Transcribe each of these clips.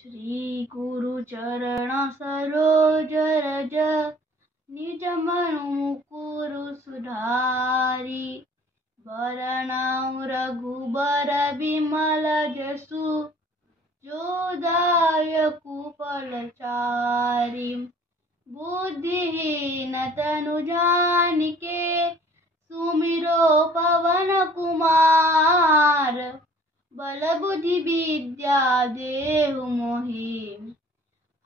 श्री गुरु चरण सरोज रज निज मनु मुकुरु सुधारी। वरनौ रघुबर बिमल जसु जो दायकु फलचारि। बुद्धिहीन तनु जानिके सुमिरो पवन कुमार। बल बुद्धि विद्या देहु मोहि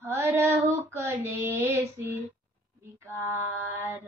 हरहु कलेस विकार।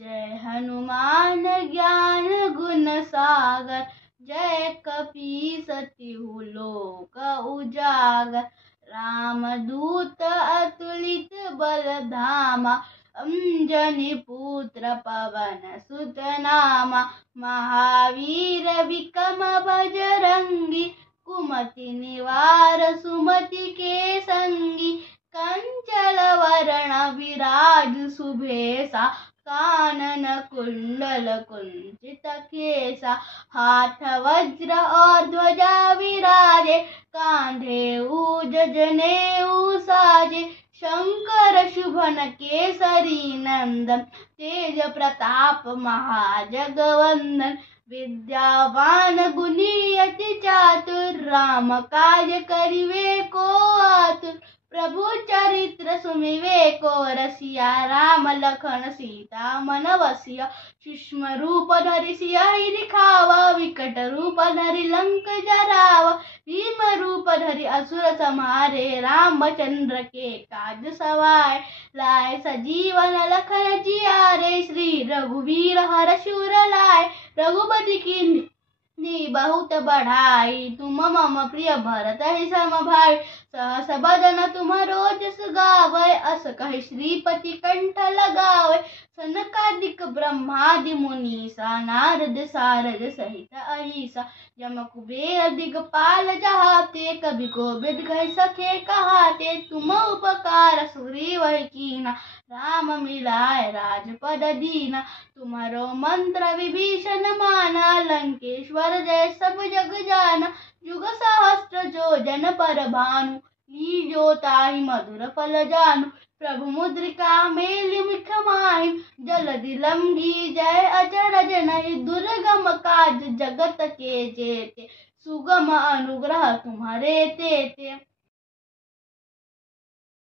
जय हनुमान ज्ञान गुण सागर जय कपीस तिहु लोक उजागर। रामदूत अतुलित बल धामा अंजनी पुत्र पवन सुत नामा। महावीर विक्रम बजरंगी कुमति निवार सुमति के संगी। कंचन वरण विराज सुबेसा कानन कुंडल कुंचित केसा। हाथ वज्र और ध्वजा विराजे कांधे ऊज जनेऊ साजे। शंकर शुभन केसरी नंदन तेज प्रताप महाजगवंदन। विद्यावान गुणी अति चातुर राम काज करिवे को आतुर। प्रभु चरित्र सुमिवे को रसिया राम लखन सीता मन बसिया। सूक्ष्म रूप धरि सियहि दिखावा विकट रूप धरि लंक जरावा। भीम रूप धरि असुर संहारे रामचंद्र के काज सवारे। लाए सजीवन लखन जियारे श्री रघुवीर हर्षि लाए। रघुपति कीन्ही बहुत बढ़ाई तुम मम प्रिय भरत सम भाई। सहस बदन तुम्हरो जस गावै अस कहि श्रीपति कंठ लगावै। सनकादिक ब्रह्मादि मुनीसा नारद सारद सहित अहिसा। यम कुबेर दिगपाल जहाते कबि कोबिद कहि सके कहाते। तुम उपकार सुग्रीव कीन्हा राम मिलाए राजपद दीना। तुम्हारो मंत्र विभीषण माना लंकेश्वर जय सब जग जाना। जुग सहस्त्र जो जन पर भानु लीजो ताहि मधुर फल जानु। प्रभु मुद्रिका मेलि मुख माहि जलधि लंघी जय अचरज नहि। दुर्गम काज जगत के जेते सुगम अनुग्रह तुम्हारे तेते।